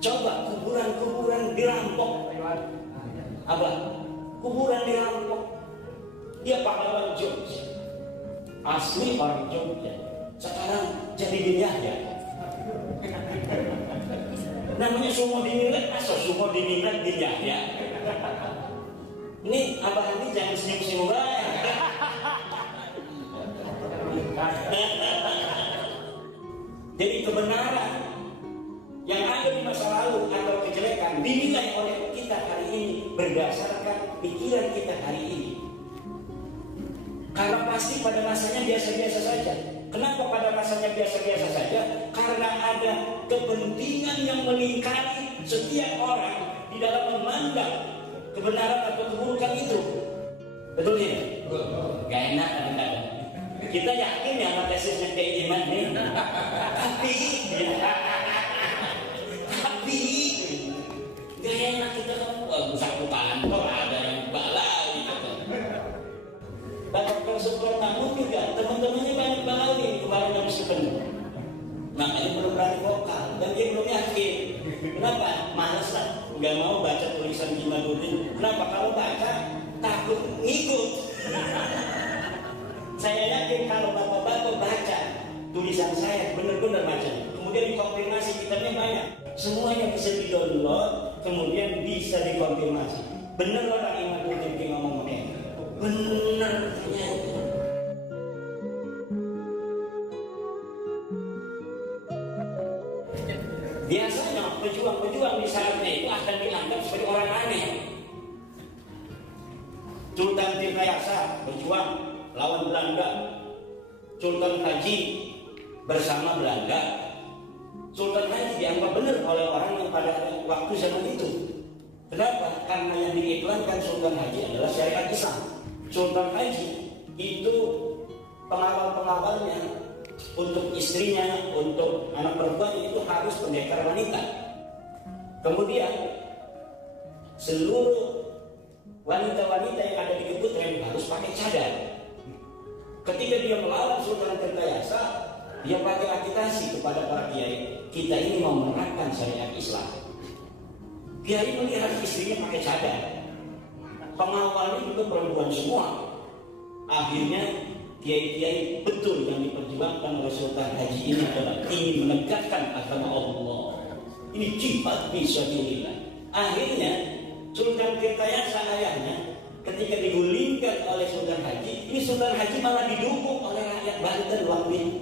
Coba kuburan-kuburan dirampok. Apa? Kuburan dirampok. Dia pahlawan Jogja. Asli orang Jogja. Sekarang jadi Yahya. Namanya semua dinilai, asal semua dinilai di Yahya. Ini abah ini jangan senyum-senyum lah. Jadi kebenaran yang ada di masa lalu atau kejelekan dinilai oleh kita hari ini berdasarkan pikiran kita hari ini. Karena pasti pada masanya biasa-biasa saja. Kenapa pada masanya biasa-biasa saja? Karena ada kepentingan yang melingkari setiap orang di dalam memandang kebenaran atau keburukan itu. Betul ya? Gak enak kadang-kadang. Kita yakin ya sama tesisnya keiman nih. Tapi gak enak kita kan satu kantor ada yang balai gitu. Bahkan konsultan namun juga teman-temannya banyak balai kemarin yang penuh. Makanya belum berani vokal dan dia belum yakin. Kenapa? Malas lah, nggak mau baca tulisan Jimaluddin. Kenapa? Kalau baca takut ngikut. Saya yakin kalau bapak-bapak baca tulisan saya benar-benar baca, kemudian dikonfirmasi kitabnya banyak, semuanya bisa di-download, kemudian bisa dikonfirmasi. Benar orang Imam Qurtubi ngomong begini. Benar ternyata. Biasanya pejuang-pejuang di saatnya itu akan dianggap sebagai orang aneh. Sultan Tirtayasa berjuang lawan Belanda, Sultan Haji bersama Belanda. Sultan Haji dianggap benar oleh orang yang pada waktu zaman itu. Kenapa? Karena yang diiklankan Sultan Haji adalah syariat Islam. Sultan Haji itu pengawal-pengawalnya untuk istrinya, untuk anak perempuan itu harus pendekar wanita. Kemudian seluruh wanita-wanita yang ada di Keputren harus pakai cadar. Ketika dia melawan Sultan Tirtayasa, dia pakai agitasi kepada para kiai, kita ini mau menerapkan syariat Islam. Kiai melihat istrinya pakai cadar, pengawalnya juga perempuan semua. Akhirnya kiai-kiai betul yang diperjuangkan oleh Sultan Haji ini adalah ingin menegakkan agama Allah. Ini jihad fisabilillah. Akhirnya Sultan Tirtayasa ayahnya ketika digulingkan oleh Sultan Haji, ini Sultan Haji malah didukung oleh rakyat Banten waktu itu.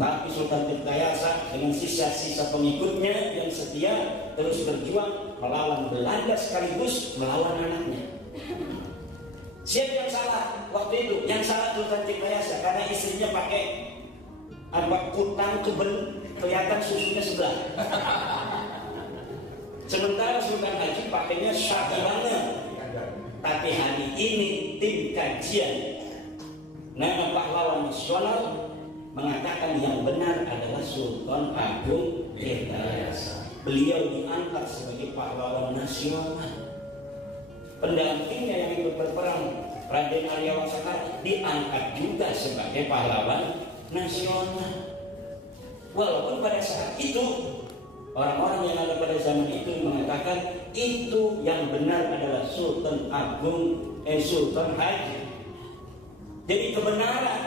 Tapi Sultan Tirtayasa dengan sisa-sisa pengikutnya yang setia terus berjuang melawan Belanda sekaligus melawan anaknya. Siapa yang salah waktu itu? Yang salah Sultan Tirtayasa karena istrinya pakai kutang keben, kelihatan susunya sebelah. Sementara Sultan Haji pakainya syakirana. Tapi hari ini tim kajian nama pahlawan nasional mengatakan yang benar adalah Sultan Agung Tirtayasa. Beliau diangkat sebagai pahlawan nasional. Pendampingnya yang ikut berperang Raden Arya Wangsakara diangkat juga sebagai pahlawan nasional. Walaupun pada saat itu orang-orang yang ada pada zaman itu mengatakan itu yang benar adalah Sultan Sultan Haji. Jadi kebenaran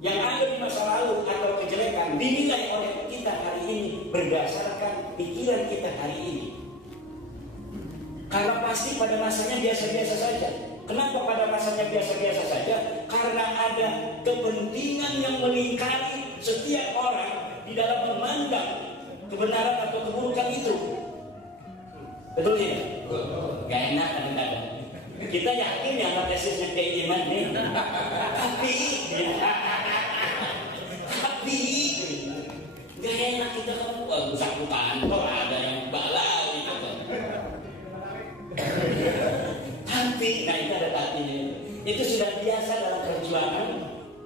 yang ada di masa lalu atau kejelekan dinilai oleh kita hari ini berdasarkan pikiran kita hari ini. Karena pasti pada masanya biasa-biasa saja. Kenapa pada masanya biasa-biasa saja? Karena ada kepentingan yang melingkari setiap orang di dalam memandang kebenaran atau keburukan itu. Betul ya? Gak enak kadang-kadang. Kita yakin ya sama tesisnya keiman nih. Tapi gak enak kita kan satu kantor ada yang balai gitu. Tapi, nah itu ada hatinya. Itu sudah biasa dalam perjuangan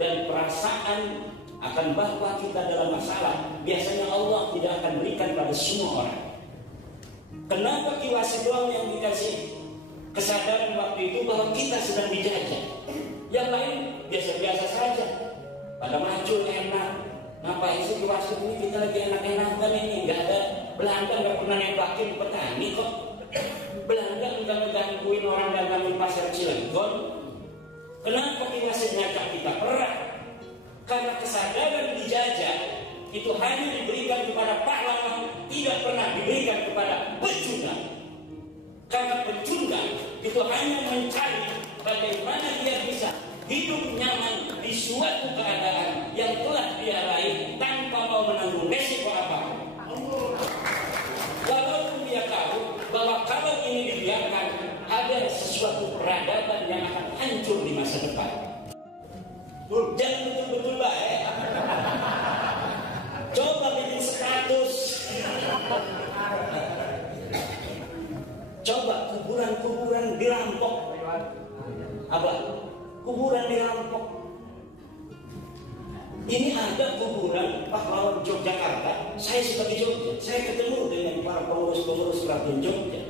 dan perasaan akan bahwa kita dalam masalah. Biasanya Allah tidak akan berikan pada semua orang. Kenapa Kiwasi doang yang dikasih kesadaran waktu itu bahwa kita sedang dijajah? Yang lain biasa-biasa saja. Pada maju enak. Ngapain sih Kiwasi ini kita lagi enak-enakan ini? Gak ada wakil petani kok. Belanda udah ngegangguin orang dagang di pasar Cilegon. Kenapa kita senyata kita perang? Karena kesadaran dijajah itu hanya diberikan kepada pahlawan, tidak pernah diberikan kepada pecundang. Karena pecundang itu hanya mencari bagaimana dia bisa hidup nyaman di suatu keadaan yang telah dia raih tanpa mau menanggung resiko apapun. Walaupun dia tahu bahwa kalau ini dibiarkan ada sesuatu peradaban yang akan hancur di masa depan. Jangan betul-betul baik. Coba bikin 100. Coba kuburan-kuburan dirampok. Apa? Kuburan dirampok. Ini ada kuburan pahlawan Yogyakarta. Saya sebagai Jogja, saya ketemu dengan para pengurus-pengurus Keraton Jogja.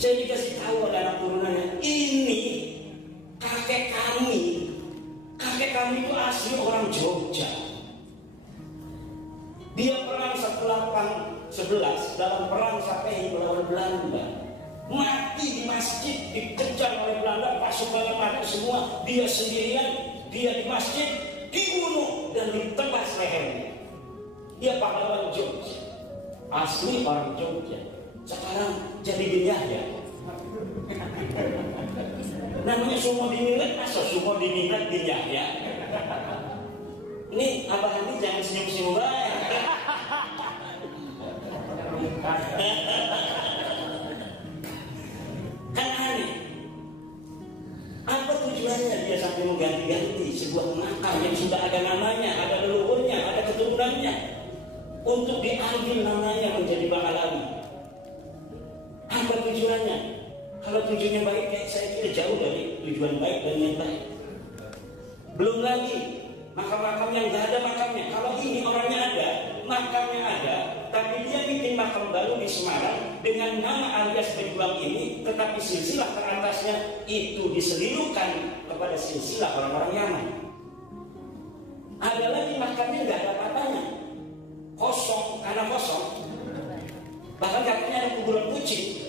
Saya dikasih tahu ada anak turunannya. Ini kakek kami. Kakek kami itu asli orang Jogja. Dia perang 1811 dalam perang Sapei melawan Belanda. Mati di masjid, dikejar oleh Belanda, pasukannya mati semua. Dia sendirian, dia di masjid, dibunuh dan ditebas lehernya. Dia pahlawan Jogja, asli orang Jogja. Sekarang jadi Yahya. Namanya semua diminat, masa semua diminat di Yahya? Ini Abah Andi jangan senyum-senyum banget. Kan aneh. Apa tujuannya dia sampai mengganti-ganti sebuah makam yang sudah ada namanya, ada leluhurnya, ada keturunannya, untuk diambil namanya menjadi pahlawan? Apa tujuannya? Kalau tujuannya baik, saya kira jauh dari tujuan baik dan yang baik. Belum lagi makam-makam yang nggak ada makamnya. Kalau ini orangnya ada, makamnya ada, tapi dia bikin makam baru di Semarang dengan nama alias berjuang ini, tetapi silsilah teratasnya itu diselilupkan kepada silsilah orang-orang Yaman. Ada lagi makamnya nggak ada apa-apanya, kosong, karena kosong. Bahkan katanya ada kuburan kucing.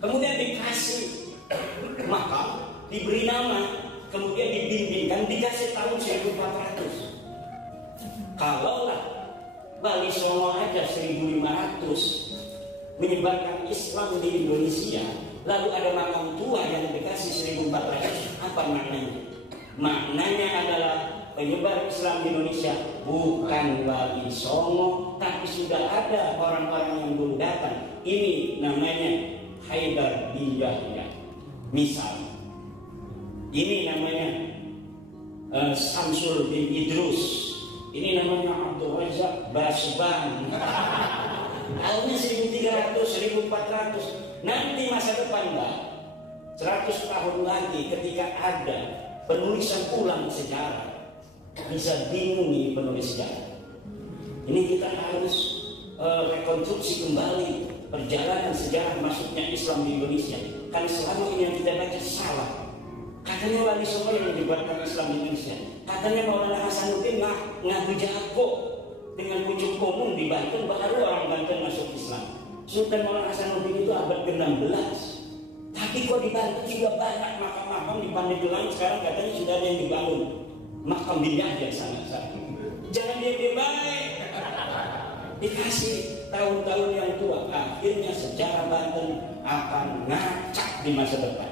Kemudian dikasih makam, diberi nama, kemudian dibimbingkan, dikasih tahun 1400. Kalaulah Wali Songo aja 1500 menyebarkan Islam di Indonesia, lalu ada makam tua yang dikasih 1400, apa maknanya? Maknanya adalah penyebar Islam di Indonesia bukan Wali Songo, tapi sudah ada orang-orang yang dulu datang. Ini namanya Haidar bin Yahya. Misal, ini namanya Samsul bin Idrus. Ini namanya Abdul Razak Basban. Tahunnya 1300, 1400. Nanti masa depan, Mbak, 100 tahun lagi ketika ada penulisan ulang sejarah, bisa bingung nih penulis sejarah. Ini kita harus rekonstruksi kembali perjalanan sejarah masuknya Islam di Indonesia. Karena selama ini yang kita baca salah. Katanya Wali Songo yang menyebarkan Islam di Indonesia. Katanya Maulana Hasanuddin ngaku jago dengan pucuk umum di Banten, baru orang Banten masuk Islam. Sultan Maulana Hasanuddin itu abad ke-16. Tapi kok di Banten juga banyak makam-makam di Pandeglang sekarang katanya sudah ada yang dibangun. Makam Biyah yang sangat-sangat. Jangan dia baik. Dikasih tahun-tahun yang tua, akhirnya sejarah Banten akan ngacak di masa depan.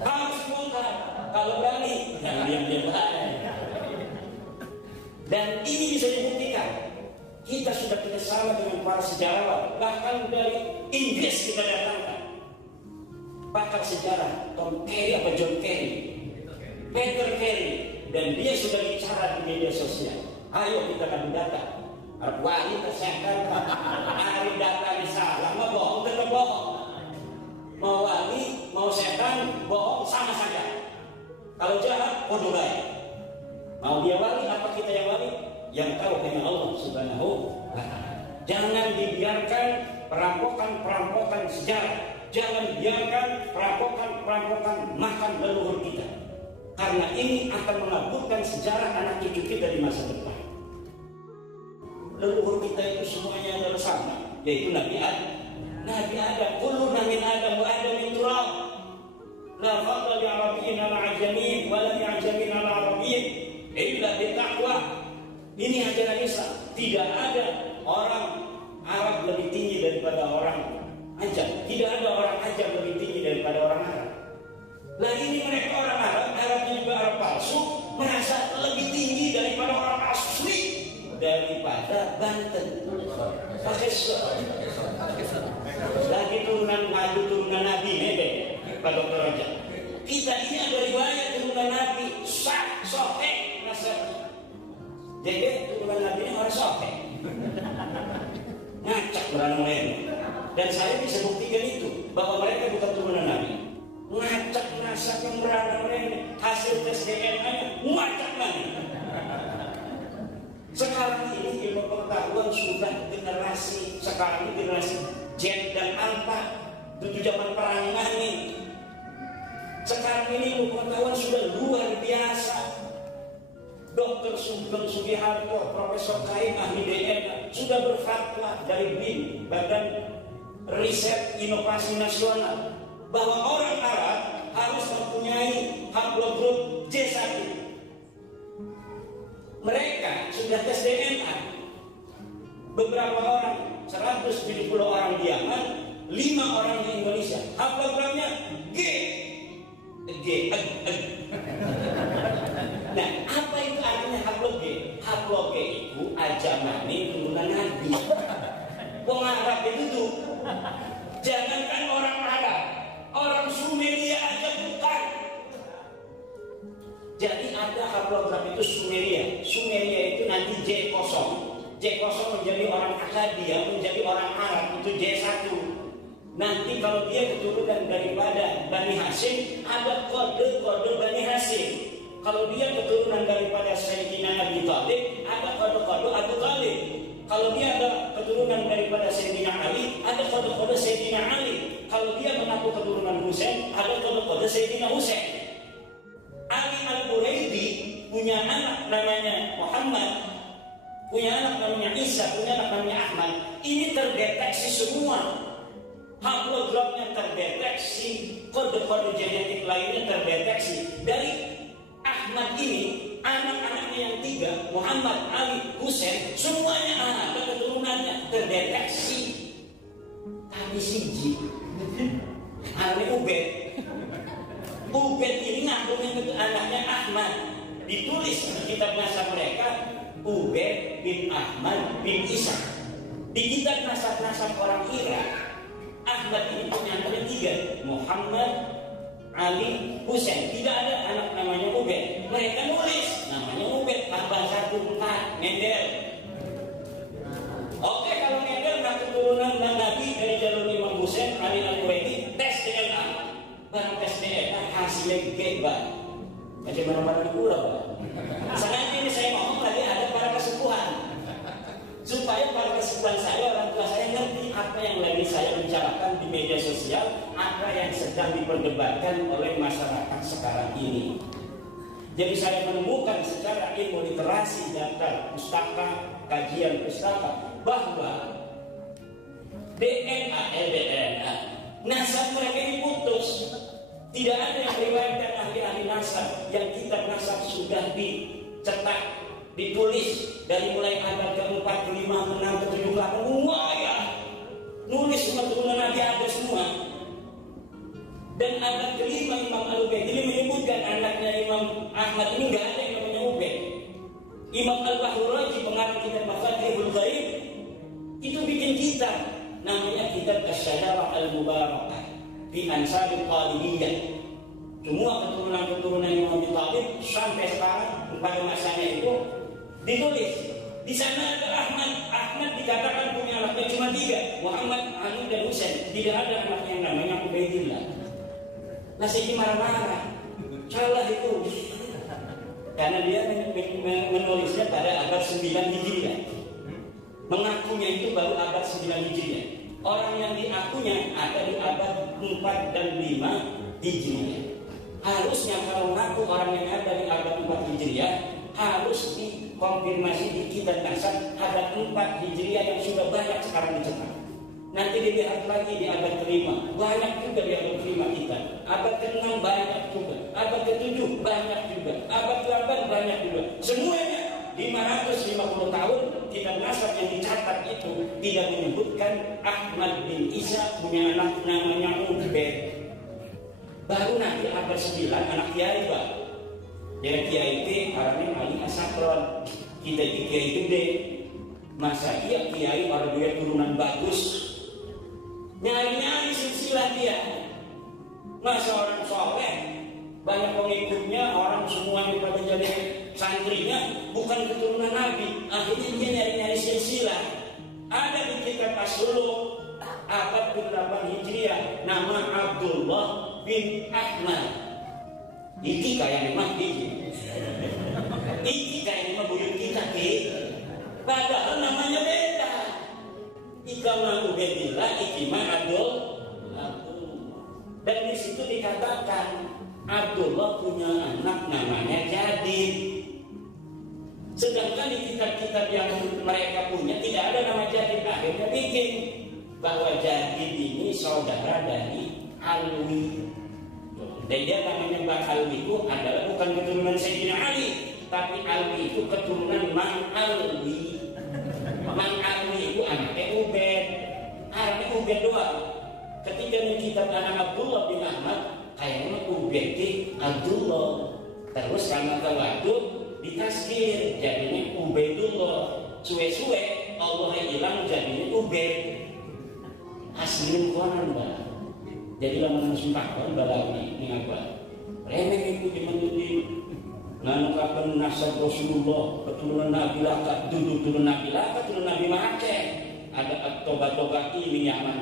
Harus bongkar, kalau berani jangan diam-diam baik. Dan ini bisa dibuktikan. Kita sudah kerjasama dengan para sejarawan, bahkan dari Inggris kita datangkan pakar sejarah Tom Carey apa John Carey, Peter Carey, dan dia sudah bicara di media sosial. Ayo kita adu data. Wali kesehatan, hari data salah, mau bohong tetap bohong. Mau wali, mau setan, bohong sama saja. Kalau jahat, bodoh baik. Mau dia wali, apa kita yang wali? Yang tahu hanya Allah Subhanahu wa Ta'ala. Jangan dibiarkan perampokan-perampokan sejarah. Jangan biarkan perampokan-perampokan makan leluhur kita. Karena ini akan mengaburkan sejarah anak cucu kita di masa depan. Leluhur kita itu semuanya adalah sama. yaitu Nabi Adam. Nabi Adam, kulluna min Adam wa Adam min turab. La fadla li Arabiyyin ala ajamiyyin wa la li ajamiyyin ala Arabiyyin illa bi taqwa. Ini ajaran Islam. Tidak ada orang Arab lebih tinggi daripada orang Ajam. Tidak ada orang Ajam lebih tinggi daripada orang Arab. Lah ini mereka orang Arab, Arabnya juga Arab palsu, merasa lebih tinggi daripada orang asli, daripada Banten. Pakai lagi turunan Nabi nebe, Pak Dokter Raja. Kita ini ada riwayat turunan Nabi, sah, sahih, nasab. Jadi turunan Nabi ini orang sahih. Ngacak beranulen. Dan saya bisa buktikan itu bahwa mereka bukan turunan Nabi. Ngacak nasab yang beranulen, hasil tes DNA-nya ngacak lagi. Sekarang ini ilmu pengetahuan sudah generasi sekarang ini generasi Z dan Alpha, itu zaman perangan nih. Sekarang ini ilmu pengetahuan sudah luar biasa. Dr. Sugeng Sugiharto, Profesor Kaim ahli DNA sudah berfatwa dari BIN, Badan Riset Inovasi Nasional, bahwa orang Arab harus mempunyai haplogrup J1. Mereka sudah tes DNA. Beberapa orang, 170 orang di Yaman, 5 orang di Indonesia. Haplogramnya G. Nah, apa itu artinya haplog G? Haplog G itu ajamani turunan Nabi. Wong Arab itu tuh. Jangankan orang Arab, orang Sumeria aja bukan. Jadi ada haplogram itu Sumeria. Sumeria itu nanti J0. J0 menjadi orang Akhadia, menjadi orang Arab, itu J1. Nanti kalau dia keturunan daripada Bani Hashim, ada kode-kode Bani Hashim. Kalau dia keturunan daripada Sayyidina Abi Thalib, ada kode-kode Abu Thalib. Kalau dia ada keturunan daripada Sayyidina Ali, ada kode-kode Sayyidina Ali. Kalau dia mengaku keturunan Husain, ada kode-kode Sayyidina Husain. Ali Al-Buraidi punya anak namanya Muhammad, punya anak namanya Isa, punya anak namanya Ahmad. Ini terdeteksi semua. Haplogramnya terdeteksi, kode-kode genetik lainnya terdeteksi. Dari Ahmad ini, anak-anaknya yang 3, Muhammad, Ali, Husain, semuanya ada keturunannya terdeteksi. Tapi siji, Ali Ubed. Ubed ini ngakunya itu anaknya Ahmad. Ditulis di kitab nasab mereka, Ubed bin Ahmad bin Isa. Di kitab nasab-nasab orang Irak, Ahmad ini punya anaknya 3, Muhammad, Ali, Husain. Tidak ada anak namanya Ubed. Mereka nulis namanya Ubed tambah 1, 4, Mendel. Oke, kalau Mendel ngaku turunan Nabi dari jalur Imam Husain, Ali Al-Buraidi, tes DNA. Barang tes DNA hasilnya gebak. Bagaimana di pulau? Sengaja ini saya ngomong lagi ada para kesepuhan, supaya para kesepuhan saya, orang tua saya ngerti apa yang lagi saya bicarakan di media sosial, apa yang sedang diperdebatkan oleh masyarakat sekarang ini. Jadi saya menemukan secara ilmu literasi daftar pustaka, kajian pustaka, bahwa DNA, LDNA, nasab mereka diputus. Tidak ada yang meriwayatkan ahli-ahli nasab, yang kitab nasab sudah dicetak, ditulis dari mulai abad ke-4, ke-5, ke-6, ke-7, ke-8, wah ya, nulis semua turunan Nabi ada semua. Dan abad ke-5 Imam Al-Ubaidili menyebutkan anaknya Imam Ahmad ini nggak ada yang namanya Ubaid. Imam Al-Bahuraji pengarang kitab Mafatihul Ghaib itu bikin kitab namanya kitab Asy-Syajarah Al-Mubarakah di Ansarul Talibiyah. Semua keturunan-keturunan Imam Abi Thalib sampai sekarang pada masanya itu ditulis. Di sana ada Ahmad. Ahmad dikatakan punya anaknya cuma 3, Muhammad, Ali, dan Husain. Tidak ada anaknya yang namanya Ubaidillah. Nah, saya marah-marah. Salah itu. Karena dia menulisnya pada abad 9 Hijriah. Mengakunya itu baru abad 9 Hijriah. Orang yang diakunya ada di abad 4 dan 5 Hijriah. Harusnya kalau ngaku orang yang ada di abad 4 Hijriah harus dikonfirmasi di kitab nasab abad 4 Hijriah yang sudah banyak sekarang dicetak. Nanti dilihat lagi di abad ke-5, banyak juga di abad ke-5 kita. Abad ke-6 banyak juga, abad ke-7 banyak juga, abad ke-8 banyak juga. Semuanya 550 tahun kitab nasab yang dicatat itu tidak menyebutkan Ahmad bin Isa punya anak namanya Ubaid. Baru nanti abad 9 anak kiai Pak. Jadi kiai itu arahnya Ali Asakron, kita itu kiai gede. Masa iya kiai orang dia turunan bagus? Nyari-nyari silsilah dia. Masa orang soleh banyak pengikutnya, orang semuanya pada jadi santrinya, bukan keturunan Nabi. Akhirnya dia nyari-nyari silsilah. Ada di kitab As-Suluk abad ke-8 Hijriah, nama Abdullah bin Ahmad. Iki kayak memang iki kayak memang buyut kita padahal namanya beda. Ika ma Ubaidillah, iki ma Abdul. Dan di situ dikatakan Abdullah punya anak namanya Jadid. Sedangkan di kitab-kitab yang mereka punya tidak ada nama Jadid. Akhirnya bikin bahwa Jadid ini saudara dari Alwi. Dan dia namanya Bang Alwi itu adalah bukan keturunan Sayyidina Ali, tapi Alwi itu keturunan Mang Alwi. Mang Alwi itu anaknya Ubaid. Anaknya Ubaid doang. Ketika di kitab anak Abdullah bin Ahmad, kayaknya Ubaid itu Abdullah. Terus karena tawaduk ditaskir, jadinya Ubaidullah. Suwe-suwe Allah hilang jadinya Ubaid. Aslinya konon Mbak. Jadi lama sumpah kan balai ini apa? Remeh itu dimenjadi. Lalu kapan nasab Rasulullah keturunan Nabi Laka, duduk turun Nabi Laka, turun Nabi Ma'akeh. Ada At-Toba-Toba ini Yaman,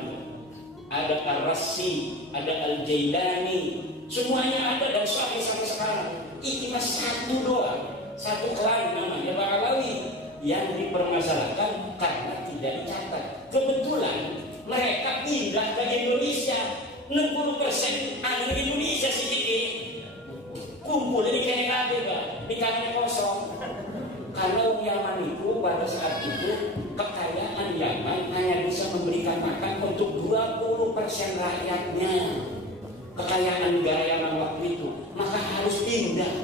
ada Ar-Rassi, ada Al-Jailani, semuanya ada dan sahih sampai sekarang. Ini mas satu doang, satu klan namanya Ba'alawi yang dipermasalahkan karena tidak dicatat. Kebetulan mereka pindah ke Indonesia, 60% ada di Indonesia sedikit. Kumpul di KKB Pak, di KKB kosong. Karena Yaman itu pada saat itu kekayaan Yaman hanya bisa memberikan makan untuk 20% rakyatnya. Kekayaan negara Yaman waktu itu, maka harus pindah.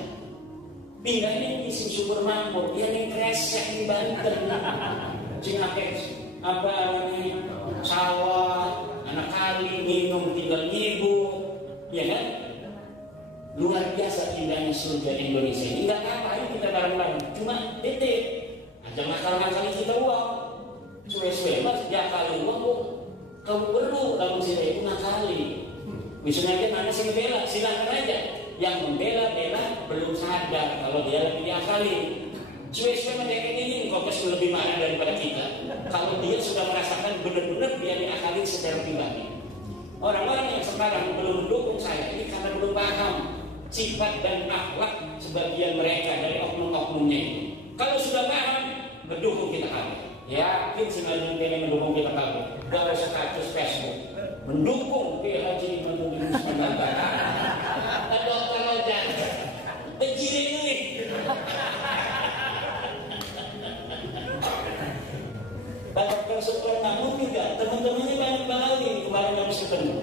Pindah ini isi sumber makmur, yang kresek di Banten, Cinapek, apa namanya, sawah, anak kali, minum, tinggal nyibu, ya kan? Luar biasa indahnya surga Indonesia ini. Nggak apa-apa kita bareng-bareng, cuma titik aja masalah-masalah kita uang suwe-suwe mas dia kali uang kamu perlu kamu sini itu ngakali misalnya mana sih membela silakan aja yang membela belum sadar kalau dia lebih diakali. Suwe-suwe mereka ini fokus lebih mana daripada kita kalau dia sudah merasakan benar-benar dia diakali secara pribadi. Orang-orang yang sekarang belum mendukung saya ini karena belum paham sifat dan akhlak sebagian mereka dari oknum-oknumnya itu. Kalau sudah paham, mendukung kita kabur. Yakin sebagian yang mendukung kita kabur. Gak usah status Facebook. Mendukung PHJ mendukung Nusantara. Dokter Rojan, penjiri ini. Dokter Super namun juga teman-temannya banyak banget kemarin harus ketemu.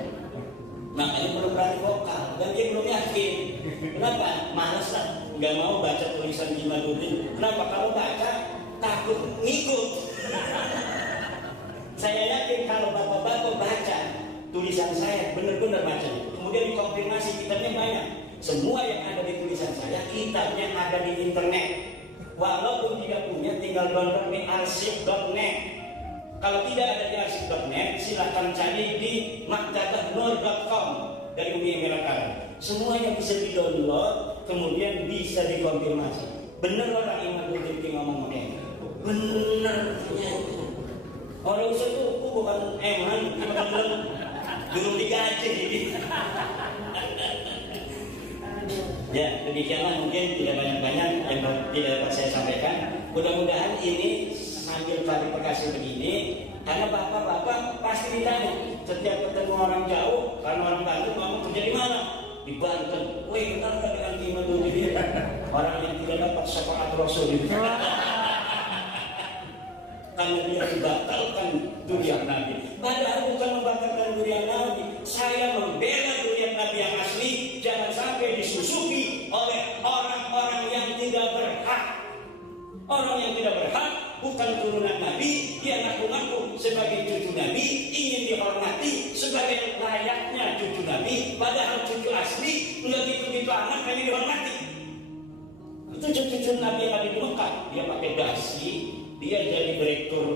Makanya belum berani vokal dan dia belum yakin. Kenapa? Malas lah, nggak mau baca tulisan Jimaluddin. Kenapa? Kalau baca takut ngikut. Saya yakin kalau bapak-bapak baca tulisan saya benar-benar baca, kemudian dikonfirmasi kitabnya banyak. Semua yang ada di tulisan saya kitabnya ada di internet. Walaupun tidak punya, tinggal download di arsip.net. Kalau tidak ada di arsip.net, silahkan cari di maktabahnur.com dari Umi Emirat Arab. Semuanya bisa di-download, kemudian bisa dikonfirmasi. Benar orang Imam Ghazali ngomong begini. Benar ternyata. Orang usaha itu bukan eman, belum digaji. Ya, demikianlah mungkin tidak banyak-banyak yang tidak dapat saya sampaikan. Mudah-mudahan ini sambil klarifikasi begini, karena bapak-bapak pasti ditanya setiap ketemu orang jauh, karena orang Banten ngomong kerja di mana? Di Banten. Wih, benar nggak dengan Imam Ghazali? Orang yang tidak dapat syafaat Rasul itu. Karena dia dibatalkan durian Nabi. Padahal sebagai cucu Nabi, ingin dihormati sebagai layaknya cucu Nabi, padahal cucu asli nggak gitu-gitu amat kali dihormati. Itu cucu Nabi yang ada di Mekah, dia pakai dasi, dia jadi direktur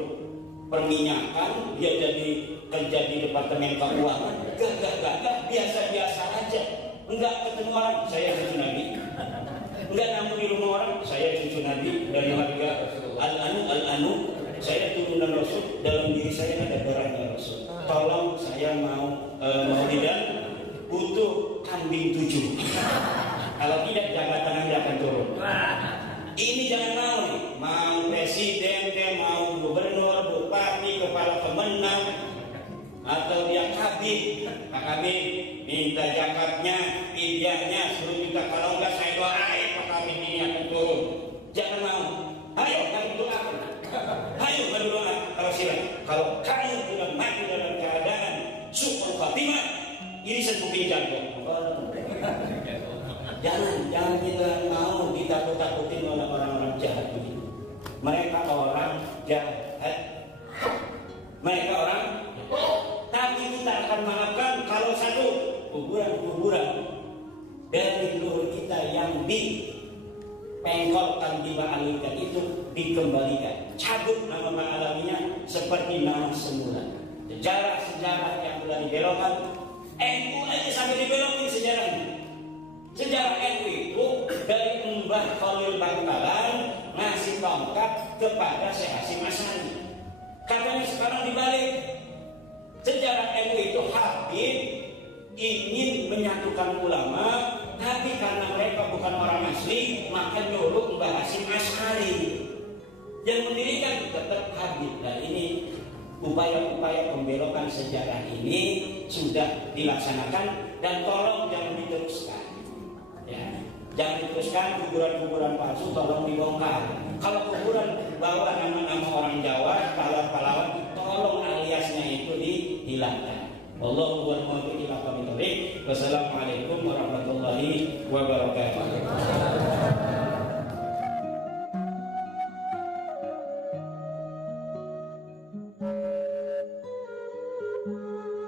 perminyakan, dia jadi kerja di departemen keuangan, gagah, biasa-biasa aja, enggak ketemu orang, saya cucu Nabi, enggak namun di rumah orang, saya cucu Nabi dari warga al-anu, saya turunan Rasul, dalam diri saya ada darahnya Rasul. Tolong saya mau dan butuh kambing 7. Kalau tidak jabatan Anda akan turun. Ini jangan mau nih, mau presiden, mau gubernur, bupati, kepala pemenang, atau dia kabin, Pak Kabin minta zakatnya, fidyahnya 10 juta, kalau enggak saya doain Pak Kabin ini akan turun. Jangan mau. Ayo kan doa. Ayo berdoa. Kalau kamu sudah mati dalam keadaan su'ul khatimah, ini sepuping jago. Jangan kita mau ditakut-takutin oleh orang-orang jahat ini. Mereka orang jahat. Mereka orang, tapi kita akan maafkan kalau satu kuburan dari leluhur kita yang dipengkolkan, dibaalikan itu dikembalikan. Cabut nama alaminya seperti nama semula. Sejarah yang telah dibelokkan, NU aja sampai dibelokin sejarahnya. Sejarah NU itu dari Mbah Khalil Bangkalan ngasih tongkat kepada Syekh Hasyim Asy'ari. Katanya sekarang dibalik. Sejarah NU itu Habib ingin menyatukan ulama, tapi karena mereka bukan orang asli, maka nyuruh Mbah Hasyim Asy'ari. Yang mendirikan tetap Habib. Dan ini upaya-upaya pembelokan sejarah ini sudah dilaksanakan dan tolong jangan diteruskan. Ya, jangan diteruskan kuburan-kuburan palsu, tolong dibongkar. Kalau kuburan bawa nama-nama orang Jawa, pahlawan, tolong aliasnya itu dihilangkan. Wallahu a'lam bishawab. Wassalamualaikum warahmatullahi wabarakatuh.